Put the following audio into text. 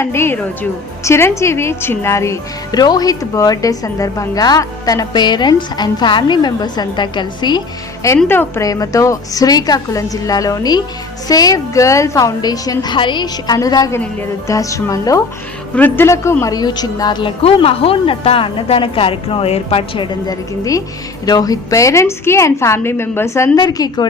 అండి ఈరోజు చిరంజీవి చిన్నారి రోహిత్ బర్త్డే సందర్భంగా తన పేరెంట్స్ అండ్ ఫ్యామిలీ మెంబర్స్ అంతా కలిసి ఎంతో ప్రేమతో శ్రీకాకుళం జిల్లాలోని సేవ్ గర్ల్ ఫౌండేషన్ హరీష్ అనురాగనిల్య వృద్ధాశ్రమంలో వృద్ధులకు మరియు చిన్నారులకు మహోన్నత అన్నదాన కార్యక్రమం ఏర్పాటు చేయడం జరిగింది. రోహిత్ పేరెంట్స్కి అండ్ ఫ్యామిలీ మెంబర్స్ అందరికీ కూడా